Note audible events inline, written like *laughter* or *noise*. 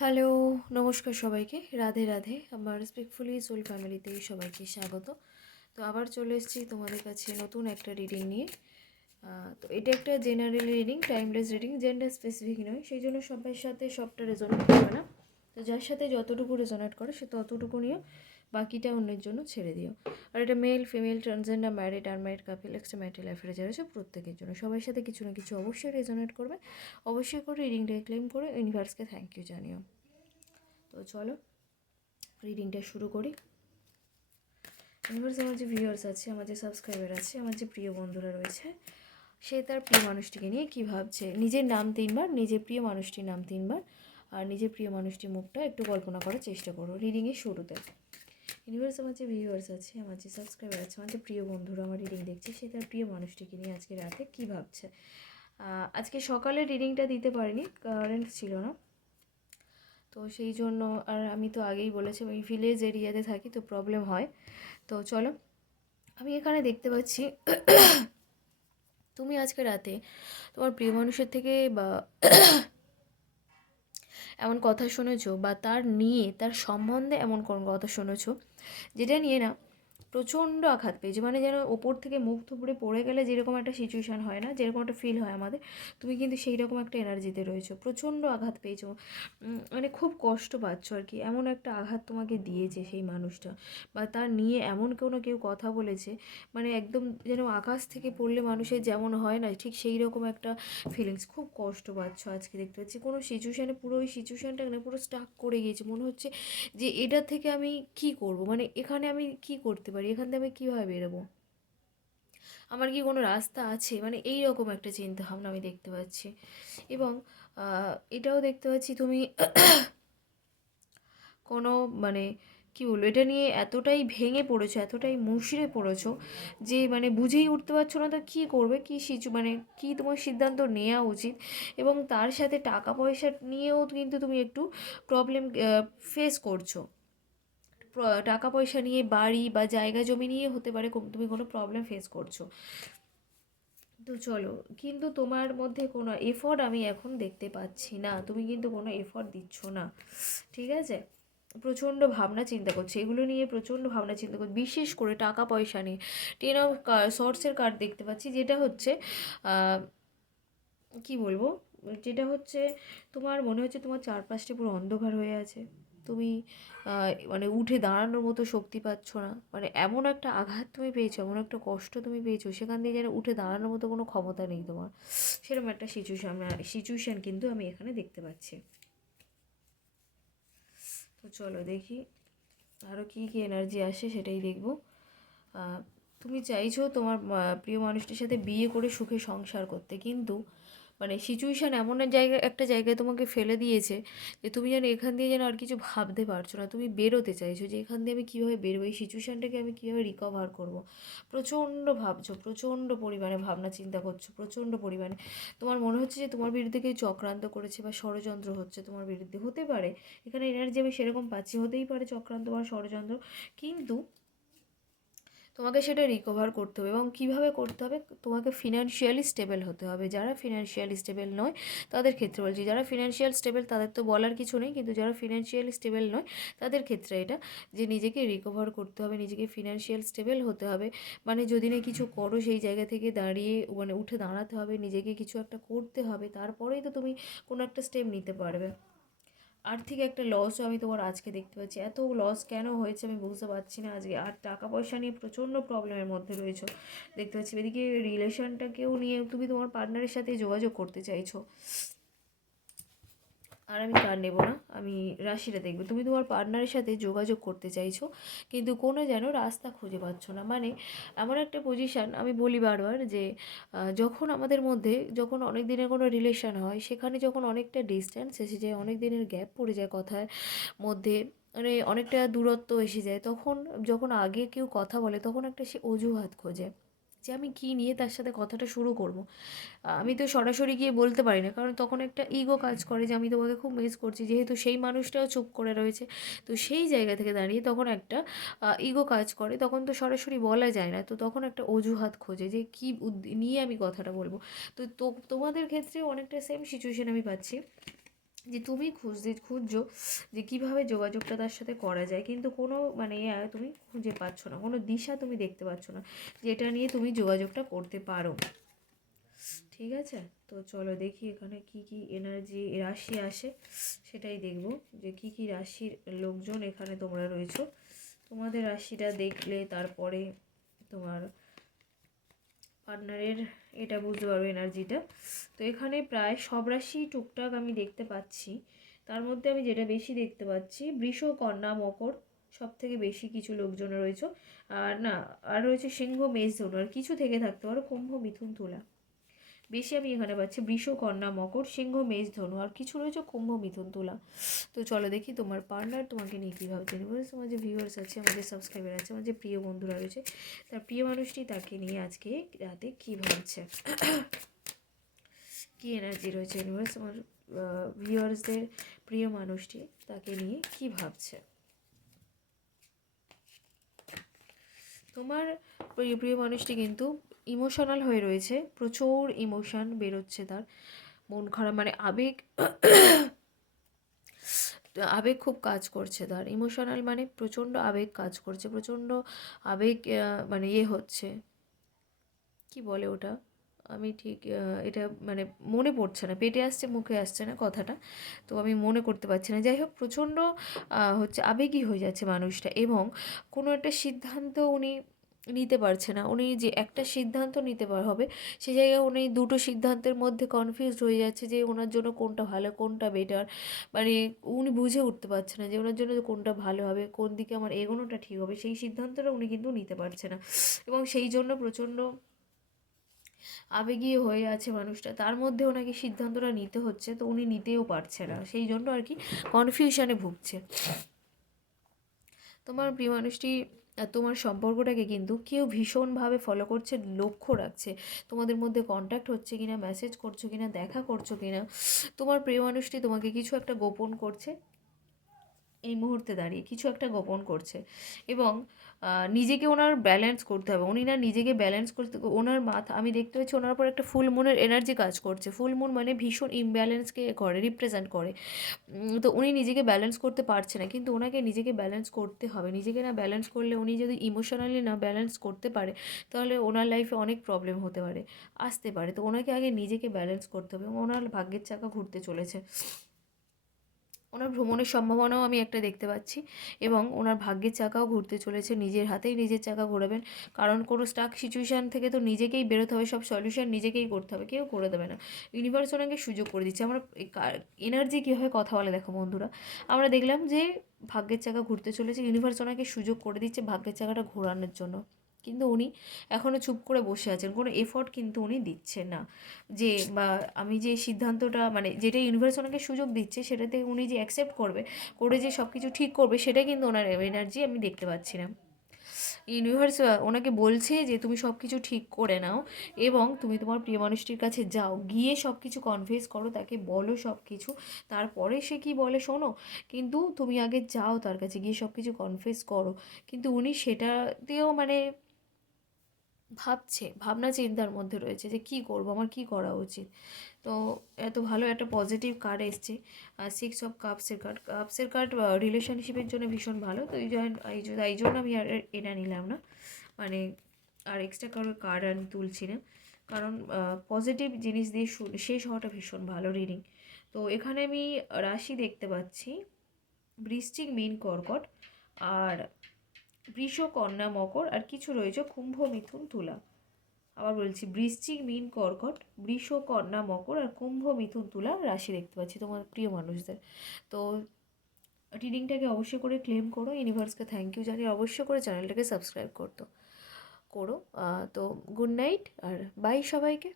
Hello, নমস্কার সবাইকে। রাধে রাধে, আমার স্পিকফুলি সোল ফ্যামিলিতে সবাইকে স্বাগত। তো আবার চলে এসেছি তোমাদের কাছে নতুন একটা রিডিং নিয়ে। তো এটা একটা general reading timeless reading gender specific নয়। সেই জন্য সবার সাথে সবটা রেজনেট করবে না। তো যার সাথে যতটুকু রেজনেট করে সে ততটুকু নিও বাকিটা অন্যের জন্য ছেড়ে দিও। আর এটা male female transgender married unmarried couple extra marital অ্যাফেয়ারে যারা প্রত্যেকের জন্য। সবার সাথে কিছু না কিছু অবশ্যই রেজনেট করবে। অবশ্যই করে রিডিংটাকে ক্লেম করে ইউনিভার্সকে থ্যাংক ইউ জানিও। তো চলো রিডিংটা শুরু করি। ইউনিভার্স আমার যে ভিউয়ার্স আছে, আমার যে সাবস্ক্রাইবার আছে, আমার যে প্রিয় বন্ধুরা রয়েছে, সে তার প্রিয় মানুষটিকে নিয়ে কী ভাবছে? নিজের নাম তিনবার নিজের প্রিয় মানুষটির নাম তিনবার, আর নিজের প্রিয় মানুষটির মুখটা একটু কল্পনা করার চেষ্টা করো রিডিংয়ের শুরুতে। ইউনিভার্স আমার যে ভিউয়ার্স আছে, আমার যে সাবস্ক্রাইবার আছে, আমার যে প্রিয় বন্ধুরা আমার রিডিং দেখছে, সে তার প্রিয় মানুষটিকে নিয়ে আজকে রাতে কী ভাবছে? আজকে সকালে রিডিংটা দিতে পারিনি কারেন্ট ছিল না। তো সেই জন্য, আর আমি তো আগেই বলেছি, আমি ভিলেজ এরিয়াতে থাকি, তো প্রবলেম হয়। তো চলো, আমি এখানে দেখতে পাচ্ছি, তুমি আজকে রাতে তোমার প্রিয় মানুষের থেকে বা এমন কথা শুনেছো বা তার নিয়ে, তার সম্বন্ধে এমন কোনো কথা শুনেছো? যেটা নিয়ে না প্রচণ্ড আঘাত পেয়েছে। মানে যেন ওপর থেকে মুখ থুবড়ে পড়ে গেলে যেরকম একটা সিচুয়েশান হয় না, যেরকম একটা ফিল হয় আমাদের, তুমি কিন্তু সেই রকম একটা এনার্জিতে রয়েছো। প্রচণ্ড আঘাত পেয়েছ। মানে খুব কষ্ট পাচ্ছ আর কি। এমন একটা আঘাত তোমাকে দিয়েছে সেই মানুষটা বা তার নিয়ে এমন কোনো কেউ কথা বলেছে। মানে একদম যেন আকাশ থেকে পড়লে মানুষের যেমন হয় না, ঠিক সেই রকম একটা ফিলিংস খুব কষ্ট পাচ্ছ আজকে দেখতে পাচ্ছি। কোনো সিচুয়েশানে পুরো ওই সিচুয়েশানটা না, পুরো স্টাক করে গিয়েছে। মনে হচ্ছে যে এটা থেকে আমি কি করব? মানে এখানে আমি কি করতে পারি? এখান থেকে আমি কীভাবে বেরোবো? আমার কি কোনো রাস্তা আছে? মানে এই রকম একটা চিন্তা ভাবনা আমি দেখতে পাচ্ছি। এবং এটাও দেখতে পাচ্ছি তুমি *coughs* কোনো মানে কি বলব, এটা নিয়ে এতটাই ভেঙে পড়েছো, এতটাই মুষড়ে পড়েছো যে মানে বুঝেই উঠতে পারছ না তো কী করবে, কী সিচু মানে কী তোমার সিদ্ধান্ত নেওয়া উচিত? এবং তার সাথে টাকা পয়সা নিয়েও কিন্তু তুমি একটু প্রবলেম ফেস করছ। প্র- টাকা পয়সা নিয়ে বাড়ি বা জায়গা জমি নিয়ে হতে পারে তুমি কোনো প্রবলেম ফেস করছ। তো চলো, কিন্তু তোমার মধ্যে কোনো এফর্ট আমি এখন দেখতে পাচ্ছি না। তুমি কিন্তু কোনো এফর্ট দিচ্ছ না। ঠিক আছে? প্রচণ্ড ভাবনা চিন্তা করছে। এগুলো নিয়ে প্রচণ্ড ভাবনা চিন্তা করছে। বিশেষ করে টাকা পয়সা নিয়ে টেন অফ সোর্সের কার্ড দেখতে পাচ্ছি। যেটা হচ্ছে কি বলব? যেটা হচ্ছে, তোমার মনে হচ্ছে তোমার চারপাশটা পুরো অন্ধকার হয়ে আছে। তুমি মানে উঠে দাঁড়ানোর মতো শক্তি পাচ্ছ না। মানে এমন একটা আঘাত তুমি পেয়েছ, এমন একটা কষ্ট তুমি পেয়েছ, সেখান থেকে যেন উঠে দাঁড়ানোর মতো কোনো ক্ষমতা নেই তোমার। সেরকম একটা সিচুয়েশন সিচুয়েশান কিন্তু আমি এখানে দেখতে পাচ্ছি। তো চলো দেখি আরও কী কী এনার্জি আসে সেটাই দেখব। তুমি চাইছো তোমার প্রিয় মানুষটির সাথে বিয়ে করে সুখে সংসার করতে, কিন্তু মানে সিচুয়েশান এমন এক জায়গায় একটা জায়গায় তোমাকে ফেলে দিয়েছে যে তুমি যেন এখান দিয়ে যেন আর কিছু ভাবতে পারছ না। তুমি বেরোতে চাইছো যে এখান দিয়ে আমি কীভাবে বেরোবো, এই সিচুয়েশানটাকে আমি কীভাবে রিকভার করব। প্রচণ্ড ভাবছ, প্রচণ্ড পরিমাণে ভাবনা চিন্তা করছ, প্রচণ্ড পরিমাণে। তোমার মনে হচ্ছে যে তোমার বিরুদ্ধে কেউ চক্রান্ত করেছে বা ষড়যন্ত্র হচ্ছে তোমার বিরুদ্ধে। হতে পারে, এখানে এনার্জি আমি সেরকম পাচ্ছি, হতেই পারে চক্রান্ত বা ষড়যন্ত্র। কিন্তু তোমাকে সেটা রিকভার করতে হবে এবং কীভাবে করতে হবে? তোমাকে ফিনান্সিয়ালি স্টেবল হতে হবে। যারা ফিনান্সিয়ালি স্টেবল নয়, তাদের ক্ষেত্রে বলছি। যারা ফিনান্সিয়াল স্টেবল তাদের তো বলার কিছু নেই, কিন্তু যারা ফিনান্সিয়ালি স্টেবল নয়, তাদের ক্ষেত্রে এটা যে নিজেকে রিকভার করতে হবে, নিজেকে ফিনান্সিয়াল স্টেবল হতে হবে। মানে যদি না কিছু করো, সেই জায়গা থেকে দাঁড়িয়ে মানে উঠে দাঁড়াতে হবে, নিজেকে কিছু একটা করতে হবে, তারপরেই তো তুমি কোনো একটা স্টেপ নিতে পারবে। আর্থিক একটা লসও আমি তোমার আজকে দেখতে পাচ্ছি। এত লস কেন হয়েছে আমি বুঝতে পারছি না আজকে। আর টাকা পয়সা নিয়ে প্রচণ্ড প্রবলেমের মধ্যে রয়েছো। দেখতে পাচ্ছি, এদিকে রিলেশনটাকেও নিয়ে তুমি তোমার পার্টনারের সাথে যোগাযোগ করতে চাইছো। আর আমি কার নেব না, আমি রাশিটা দেখব। তুমি তোমার পার্টনারের সাথে যোগাযোগ করতে চাইছো, কিন্তু কোনো যেন রাস্তা খুঁজে পাচ্ছ না। মানে এমন একটা পজিশান আমি বলি বারবার যে যখন আমাদের মধ্যে যখন অনেক দিনের কোনো রিলেশন হয়, সেখানে যখন অনেকটা ডিস্ট্যান্স এসে যায়, অনেক দিনের গ্যাপ পড়ে যায় কথার মধ্যে মানে অনেকটা দূরত্ব এসে যায়, তখন যখন আগে কেউ কথা বলে, তখন একটা সে অজুহাত খোঁজে। যে আমি কী নিয়ে তার সাথে কথাটা শুরু করব। আমি তো সরাসরি গিয়ে বলতে পারি না, কারণ তখন একটা ইগো কাজ করে যে আমি তোমাকে খুব মিস করছি। যেহেতু সেই মানুষটাও চুপ করে রয়েছে, তো সেই জায়গা থেকে দাঁড়িয়ে তখন একটা ইগো কাজ করে। তখন তো সরাসরি বলা যায় না, তো তখন একটা অজুহাত খোঁজে যে কী নিয়ে আমি কথাটা বলব। তো তো তোমাদের ক্ষেত্রে অনেকটা সেম সিচুয়েশন আমি পাচ্ছি। যে তুমি খুঁজতে খুঁজছো যে কীভাবে যোগাযোগটা তার সাথে করা যায়। কিন্তু কোনো মানে ইয়ে তুমি খুঁজে পাচ্ছ না, কোনো দিশা তুমি দেখতে পাচ্ছ না যেটা নিয়ে তুমি যোগাযোগটা করতে পারো। ঠিক আছে? তো চলো দেখি এখানে কি কি এনার্জি রাশি আসে, সেটাই দেখব যে কি কি রাশির লোকজন এখানে তোমরা রয়েছো। তোমাদের রাশিটা দেখলে তারপরে তোমার পার্টনারের এটা বুঝতে পারবে এনার্জিটা তো এখানে প্রায় সব রাশি টুকটাক আমি দেখতে পাচ্ছি। তার মধ্যে আমি যেটা বেশি দেখতে পাচ্ছি, বৃষ, কন্যা, মকর সব থেকে বেশি কিছু লোকজন রয়েছে। আর না, আর রয়েছে সিংহ, মেষ, ধনু। আর কিছু থেকে থাকতে পারো, কুম্ভ, মিথুন, তুলা। বেশি আমি এখানে পাচ্ছি। বৃষ, কন্যা, মকর, সিংহ, মেষ, ধনু, আর কিছু রয়েছে কুম্ভ, মিথুন, তুলা। তো চলো দেখি তোমার পার্টনার তোমাকে নিয়ে কী ভাবছে তোমার যে ভিউয়ার্স আছে, আমাদের সাবস্ক্রাইবার আছে আমার যে প্রিয় বন্ধুরা রয়েছে, তার প্রিয় মানুষটি তাকে নিয়ে আজকে রাতে কী ভাবছে? কী এনার্জি রয়েছে ইউনিভার্স আমার ভিউয়ার্সদের প্রিয় মানুষটি তাকে নিয়ে কী ভাবছে? তোমার প্রিয় প্রিয় মানুষটি কিন্তু ইমোশনাল হয়ে রয়েছে, প্রচুর ইমোশন বেরোচ্ছে তার। মন খারাপ মানে আবেগ আবেগ খুব কাজ করছে তার। ইমোশনাল মানে প্রচণ্ড আবেগ কাজ করছে, প্রচণ্ড আবেগ মানে ইয়ে হচ্ছে। কি বলে ওটা? আমি ঠিক এটা মানে মনে পড়ছে না, পেটে আসছে, মুখে আসছে না কথাটা, তো আমি মনে করতে পারছি না। যাই হোক, প্রচণ্ড হচ্ছে আবেগী হয়ে যাচ্ছে মানুষটা এবং কোনো একটা সিদ্ধান্ত উনি নিতে পারছে না। উনি যে একটা সিদ্ধান্ত নিতে পার হবে সে জায়গায় উনি দুটো সিদ্ধান্তের মধ্যে কনফিউজড হয়ে যাচ্ছে যে ওনার জন্য কোনটা ভালো কোনটা বেটার মানে উনি বুঝে উঠতে পারছে না যে ওনার জন্য কোনটা ভালো হবে কোন দিকে আমার এগোনোটা ঠিক হবে সেই সিদ্ধান্তটা উনি কিন্তু নিতে পারছে না। এবং সেই জন্য প্রচণ্ড আবেগীয় হয়ে আছে মানুষটা। তার মধ্যে ওনাকে সিদ্ধান্তটা নিতে হচ্ছে তো উনি নিতেও পারছে না। সেই জন্য আর কি কনফিউশনে ভুগছে। তোমার প্রিয় মানুষটি তোমার সম্পর্কটাকে কিন্তু কেউ ভীষণভাবে ফলো করছে, লক্ষ্য রাখছে। তোমাদের মধ্যে কন্ট্যাক্ট হচ্ছে কিনা মেসেজ করছ কিনা, দেখা করছ কিনা, তোমার প্রিয় মানুষটি তোমাকে কিছু একটা গোপন করছে। এই মুহূর্তে দাঁড়িয়ে কিছু একটা গোপন করছে এবং নিজেকে ওনার ব্যালেন্স করতে হবে। উনি না নিজেকে ব্যালেন্স করতে, ওনার মাথা, আমি দেখতে পাচ্ছি ওনার উপর একটা ফুল মুনের এনার্জি কাজ করছে। ফুল মুন মানে ভীষণ ইমব্যালেন্সকে করে রিপ্রেজেন্ট করে। তো উনি নিজেকে ব্যালেন্স করতে পারছে না, কিন্তু ওনাকে নিজেকে ব্যালেন্স করতে হবে। নিজেকে না ব্যালেন্স করলে উনি যদি ইমোশনালি না ব্যালেন্স করতে পারে, তাহলে ওনার লাইফে অনেক প্রবলেম হতে পারে, আসতে পারে। তো ওনাকে আগে নিজেকে ব্যালেন্স করতে হবে ওনার ভাগ্যের চাকা ঘুরতে চলেছে। ওনার ভ্রমণের সম্ভাবনাও আমি একটা দেখতে পাচ্ছি এবং ওনার ভাগ্যের চাকাও ঘুরতে চলেছে। নিজের হাতেই নিজের চাকা ঘোরাবেন। কারণ কোনো স্টাক সিচুয়েশান থেকে তো নিজেকেই বেরোতে হবে, সব সলিউশন নিজেকেই করতে হবে। কেউ করে দেবে না। ইউনিভার্স ওনাকে সুযোগ করে দিচ্ছে। আমরা এনার্জি কীভাবে কথা বলে দেখো বন্ধুরা? আমরা দেখলাম যে ভাগ্যের চাকা ঘুরতে চলেছে। ইউনিভার্স ওনাকে সুযোগ করে দিচ্ছে ভাগ্যের চাকাটা ঘোরানোর জন্য। কিন্তু উনি এখনও চুপ করে বসে আছেন। কোনো এফোর্ট কিন্তু উনি দিচ্ছেন না। যে, বা আমি যে সিদ্ধান্তটা মানে যেটা ইউনিভার্স ওনাকে সুযোগ দিচ্ছে, সেটাতে উনি যে অ্যাকসেপ্ট করবে, করে যে সব কিছু ঠিক করবে, সেটা কিন্তু ওনার এনার্জি আমি দেখতে পাচ্ছি না। ইউনিভার্স ওনাকে বলছে যে, তুমি সব কিছু ঠিক করে নাও এবং তুমি তোমার প্রিয় মানুষটির কাছে যাও। গিয়ে সব কিছু কনফেস করো, তাকে বলো সব কিছু তারপরে সে কি বলে শোনো? কিন্তু তুমি আগে যাও তার কাছে, গিয়ে সব কিছু কনফেস করো। কিন্তু উনি সেটাতেও মানে ভাবছে, ভাবনা চিন্তার মধ্যে রয়েছে যে কি করব, আমার কি করা উচিত? তো এত ভালো একটা পজিটিভ কার্ড এসছে সিক্স অফ কাপসের কার্ড কাপসের কার্ড রিলেশনশিপের জন্য ভীষণ ভালো। তো এই জন্য এই জন্য আমি আর এটা নিলাম না। মানে আর এক্সট্রা কারোর কার্ড আমি তুলছি না। কারণ পজিটিভ জিনিস দিয়ে শেষ হওয়াটা ভীষণ ভালো রিডিং তো এখানে আমি রাশি দেখতে পাচ্ছি, বৃশ্চিক মীন কর্কট। আর বৃষ কন্যা মকর আর কিছু রয়েছে কুম্ভ মিথুন তুলা। আবার বলছি বৃশ্চিক মীন কর্কট বৃষ কন্যা মকর আর কুম্ভ মিথুন তুলা রাশি দেখতে পাচ্ছি তোমার প্রিয় মানুষদের। তো রিডিংটাকে অবশ্যই করে ক্লেম করো ইউনিভার্সকে থ্যাংক ইউ জানিয়ে অবশ্যই করে চ্যানেলটাকে সাবস্ক্রাইব করতো, করো। তো গুড নাইট আর বাই সবাইকে।